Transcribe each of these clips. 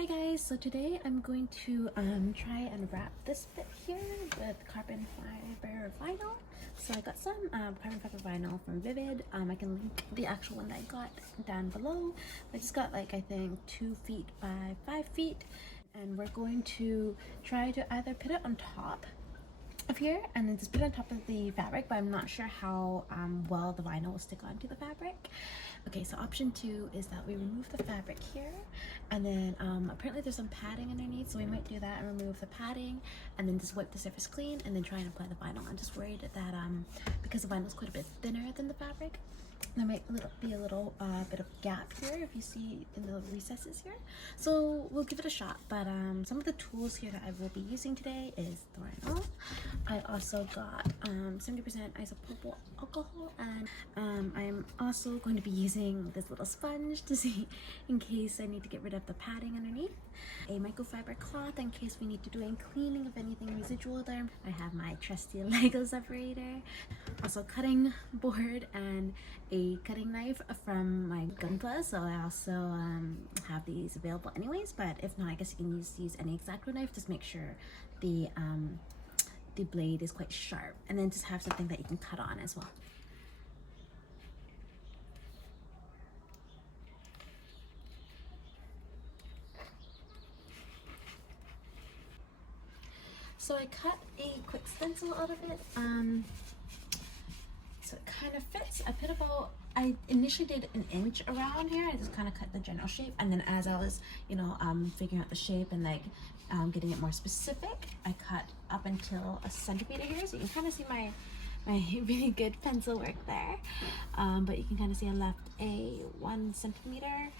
Hi guys, so today I'm going to try and wrap this bit here with carbon fiber vinyl. So I got some carbon fiber vinyl from Vivid. I can link the actual one that I got down below. I just got like I think 2 feet by 5 feet, and we're going to try to either put it on top of here and then just put it on top of the fabric, but I'm not sure how well the vinyl will stick onto the fabric. Okay, so option 2 is that we remove the fabric here, and then apparently there's some padding underneath, so we might do that and remove the padding and then just wipe the surface clean and then try and apply the vinyl. I'm just worried that because the vinyl is quite a bit thinner than the fabric, there might be a little bit of gap here if you see in the recesses here. So we'll give it a shot, but some of the tools here that I will be using today is the vinyl. I also got 70% isopropyl alcohol, and I'm also going to be using this little sponge to see in case I need to get rid of the padding underneath, a microfiber cloth in case we need to do any cleaning of anything residual there. I have my trusty Lego separator, also cutting board, and a cutting knife from my Gunpla. So I also have these available anyways, but if not, I guess you can use any X-Acto knife. Just make sure the blade is quite sharp, and then just have something that you can cut on as well. So I cut a quick stencil out of it, so it kind of fits. I initially did an inch around here. I just kind of cut the general shape, and then as I was, figuring out the shape and like getting it more specific, I cut up until a centimeter here, so you can kind of see my really good pencil work there. But you can kind of see I left a 1 centimeter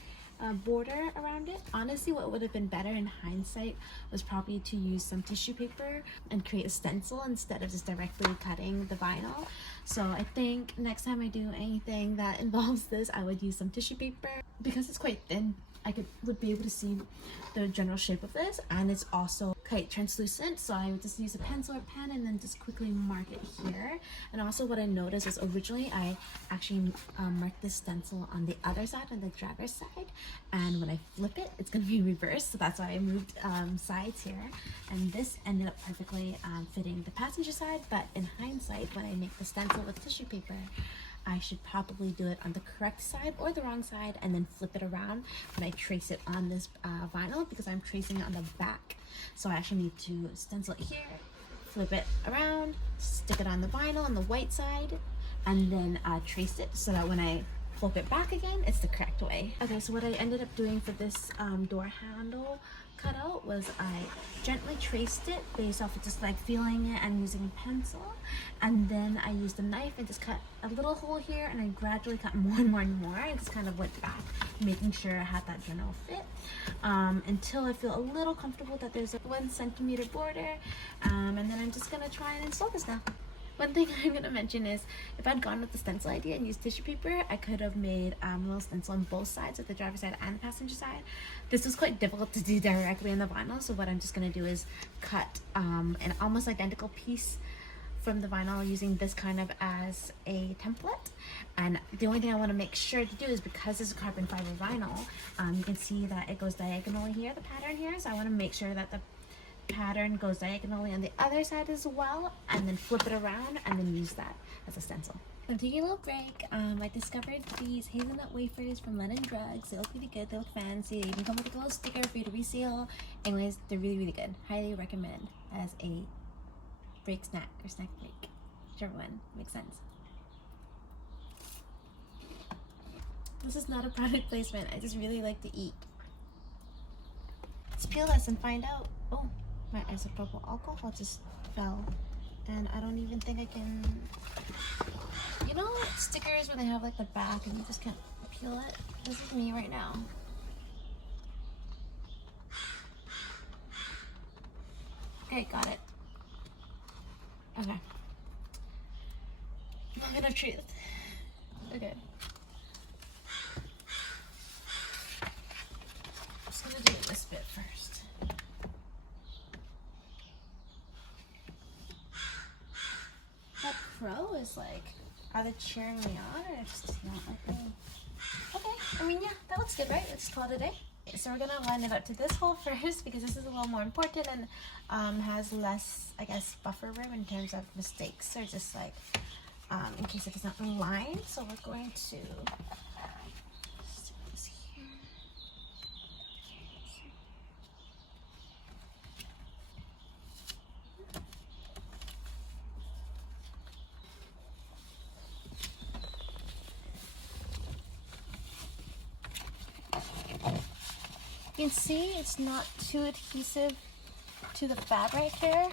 border around it. Honestly, what would have been better in hindsight was probably to use some tissue paper and create a stencil instead of just directly cutting the vinyl. So I think next time I do anything that involves this, I would use some tissue paper. Because it's quite thin, I would be able to see the general shape of this, and it's also quite translucent, so I would just use a pencil or pen and then just quickly mark it here. And also what I noticed is originally I actually marked this stencil on the other side, on the driver's side, and when I flip it, it's going to be reversed, so that's why I moved sides here, and this ended up perfectly fitting the passenger side. But in hindsight, when I make the stencil with tissue paper, I should probably do it on the correct side or the wrong side and then flip it around when I trace it on this vinyl, because I'm tracing it on the back. So I actually need to stencil it here, flip it around, stick it on the vinyl on the white side, and then trace it so that when I flip it back again, it's the correct way. Okay, so what I ended up doing for this door handle cutout was I gently traced it based off of just like feeling it and using a pencil, and then I used a knife and just cut a little hole here, and I gradually cut more and more and more. I just kind of went back, making sure I had that general fit, until I feel a little comfortable that there's a 1 centimeter border, and then I'm just gonna try and install this now. One thing I'm going to mention is, if I'd gone with the stencil idea and used tissue paper, I could have made a little stencil on both sides, of the driver's side and the passenger side. This was quite difficult to do directly on the vinyl, so what I'm just going to do is cut an almost identical piece from the vinyl using this kind of as a template. And the only thing I want to make sure to do is, because it's a carbon fiber vinyl, you can see that it goes diagonally here, the pattern here, so I want to make sure that the pattern goes diagonally on the other side as well, and then flip it around and then use that as a stencil. I'm taking a little break. I discovered these hazelnut wafers from London Drugs. They look really good, they look fancy, they even come with a little sticker for you to reseal. Anyways, they're really good. Highly recommend as a break snack or snack break, whichever one makes sense. This is not a product placement, I just really like to eat. Let's peel this and find out. Oh, my isopropyl alcohol just fell, and I don't even think I can, stickers where they have like the back and you just can't peel it? This is me right now. Okay, got it. Okay. Moment of truth. Okay. I'm just gonna do this bit first. That pro is like either cheering me on or it's just not like me. Okay, I mean, yeah, that looks good, right? Let's call it a day. So we're gonna line it up to this hole first because this is a little more important and has less, I guess, buffer room in terms of mistakes or just like in case it doesn't align. So we're going to stick this here. You can see it's not too adhesive to the fabric here,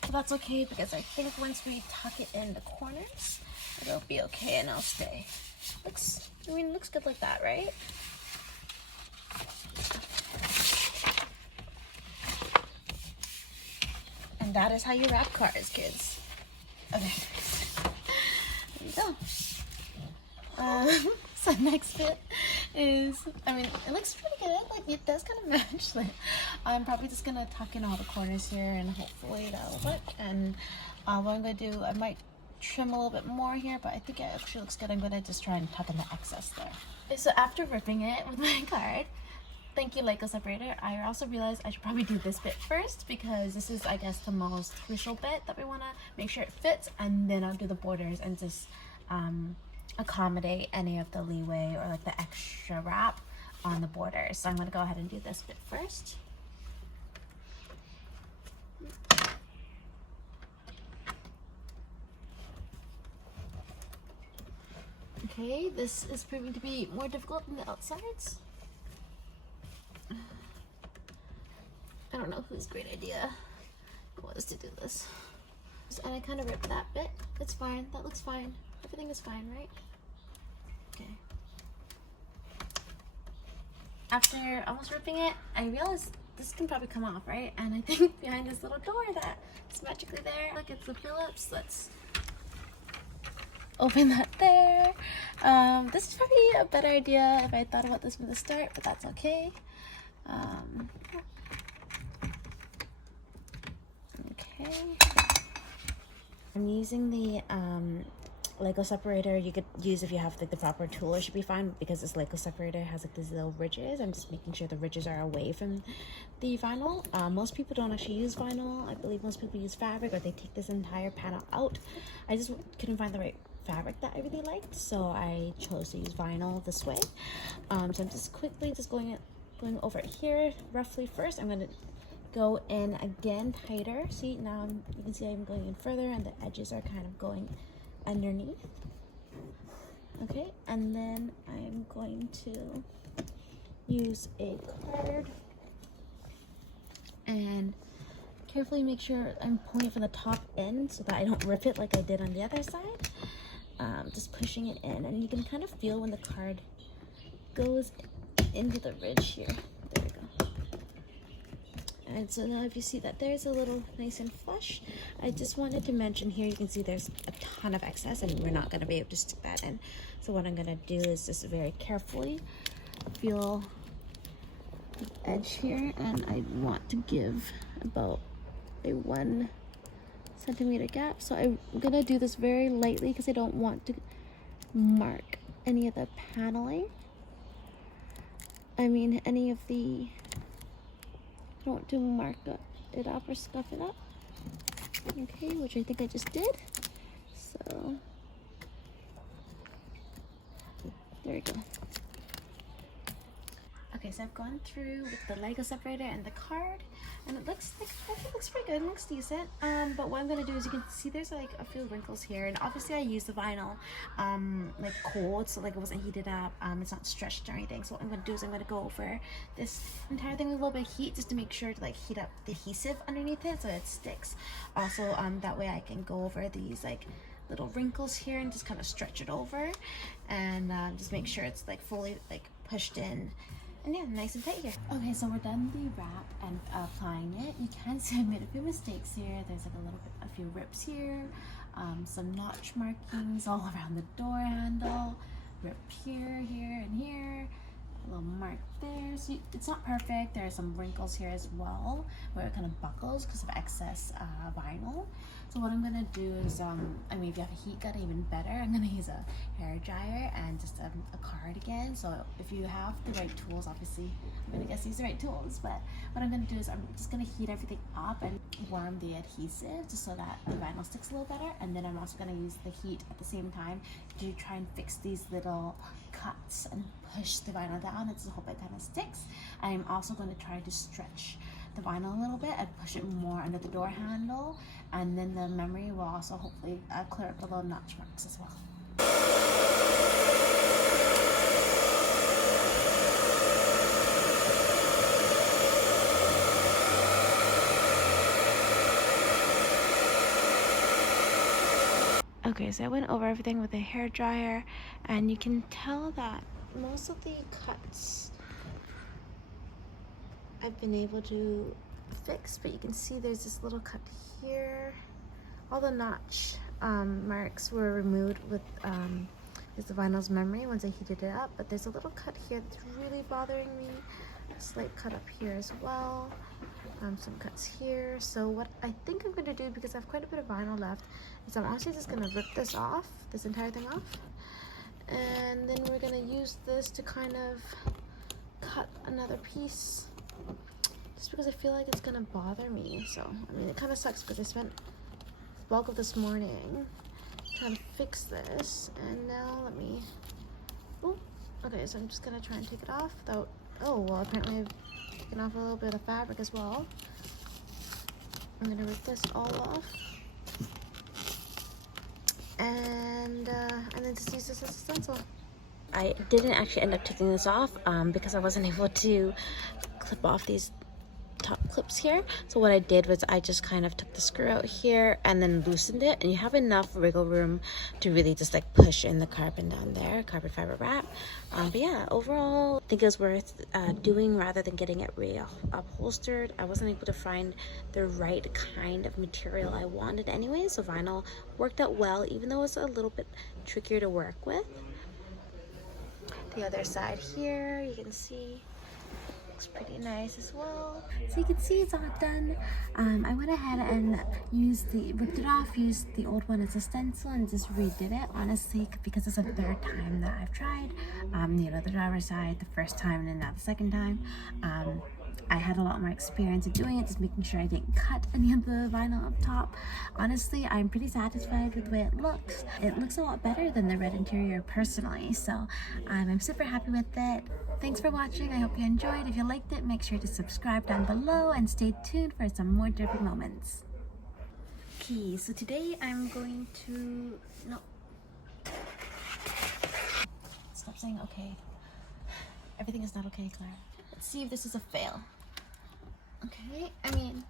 but that's okay because I think once we tuck it in the corners, it'll be okay and it'll stay. Looks good like that, right? And that is how you wrap cars, kids. Okay, there you go. So next bit is, it looks pretty good. Like it does kind of match. Like I'm probably just gonna tuck in all the corners here, and hopefully that'll work. And what I'm gonna do, I might trim a little bit more here, but I think it actually looks good. I'm gonna just try and tuck in the excess there. Okay, so after ripping it with my card, thank you Lego separator, I also realized I should probably do this bit first because this is, I guess, the most crucial bit that we want to make sure it fits, and then I'll do the borders and just accommodate any of the leeway or like the extra wrap on the borders. So I'm going to go ahead and do this bit first. Okay, this is proving to be more difficult than the outsides. I don't know whose great idea it was to do this. And I kind of ripped that bit. It's fine. That looks fine. Everything is fine, right? Okay. After almost ripping it, I realized this can probably come off, right? And I think behind this little door that is magically there, look, it's the Phillips. Let's open that there. This is probably a better idea if I thought about this from the start, but that's okay. Okay. I'm using the Lego separator. You could use if you have like the proper tool, it should be fine, because this Lego separator has like these little ridges. I'm just making sure the ridges are away from the vinyl. Most people don't actually use vinyl. I believe most people use fabric, or they take this entire panel out. I just couldn't find the right fabric that I really liked, so I chose to use vinyl this way. So I'm just quickly going over it here roughly first. I'm going to go in again tighter. See, now you can see I'm going in further and the edges are kind of going underneath. Okay, and then I'm going to use a card and carefully make sure I'm pulling it from the top end so that I don't rip it like I did on the other side. Just pushing it in, and you can kind of feel when the card goes into the ridge here. There we go. And so now if you see that there's a little nice and flush, I just wanted to mention here, you can see there's a ton of excess and we're not going to be able to stick that in. So what I'm going to do is just very carefully feel the edge here, and I want to give about a 1 centimeter gap. So I'm going to do this very lightly because I don't want to mark any of the paneling. I mean, any of the, I don't want to mark it up or scuff it up. Okay, which I think I just did. So, there we go. Okay, so I've gone through with the Lego separator and the card, and it looks like, I think it looks pretty good, it looks decent. But what I'm gonna do is, you can see there's like a few wrinkles here, and obviously I used the vinyl like cold, so like it wasn't heated up, it's not stretched or anything. So what I'm gonna do is I'm gonna go over this entire thing with a little bit of heat just to make sure to like heat up the adhesive underneath it so it sticks. Also, that way I can go over these like little wrinkles here and just kind of stretch it over, and just make sure it's like fully like pushed in. And yeah, nice and tight here. Okay, so we're done the wrap and applying it. You can see I made a few mistakes here. There's like a few rips here, some notch markings all around the door handle, rip here, here, and here, a little mark there. it's not perfect. There are some wrinkles here as well where it kind of buckles because of excess vinyl. So what I'm gonna do is, I mean, if you have a heat gun, even better. I'm gonna use a hair dryer and just a cardigan. So if you have the right tools, obviously, I'm gonna guess use the right tools. But what I'm gonna do is I'm just gonna heat everything up and warm the adhesive just so that the vinyl sticks a little better. And then I'm also gonna use the heat at the same time to try and fix these little cuts and push the vinyl down and just hope it kind of sticks. I'm also going to try to stretch the vinyl a little bit and push it more under the door handle, and then the memory will also hopefully clear up the little notch marks as well. Okay, so I went over everything with a hair dryer, and you can tell that most of the cuts I've been able to fix, but you can see there's this little cut here. All the notch marks were removed with the vinyl's memory once I heated it up, but there's a little cut here that's really bothering me. A slight cut up here as well. Some cuts here. So what I think I'm going to do, because I have quite a bit of vinyl left, is I'm honestly just going to rip this off, this entire thing off, and then we're going to use this to kind of cut another piece, just because I feel like it's going to bother me. So I mean, it kind of sucks because I spent the bulk of this morning trying to fix this, and now let me, oh, okay, so I'm just going to try and take it off without, oh well, apparently I've taken off a little bit of fabric as well. I'm gonna rip this all off, and then just use this as a stencil. I didn't actually end up taking this off because I wasn't able to clip off these top clips here. So what I did was I just kind of took the screw out here and then loosened it, and you have enough wiggle room to really just like push in the carbon down there, carbon fiber wrap. But yeah, overall I think it was worth doing rather than getting it upholstered. I wasn't able to find the right kind of material I wanted anyway, so vinyl worked out well, even though it was a little bit trickier to work with. The other side here, you can see looks pretty nice as well. So you can see it's all done. I went ahead and ripped it off, used the old one as a stencil, and just redid it, honestly, because it's the third time that I've tried. You know, the driver's side the first time and then now the second time. I had a lot more experience of doing it, just making sure I didn't cut any of the vinyl up top. Honestly, I'm pretty satisfied with the way it looks. It looks a lot better than the red interior personally, so I'm super happy with it. Thanks for watching. I hope you enjoyed. If you liked it, make sure to subscribe down below and stay tuned for some more derpy moments. Okay, so today I'm going to... No. Stop saying okay. Everything is not okay, Clara. Let's see if this is a fail. Okay, I mean...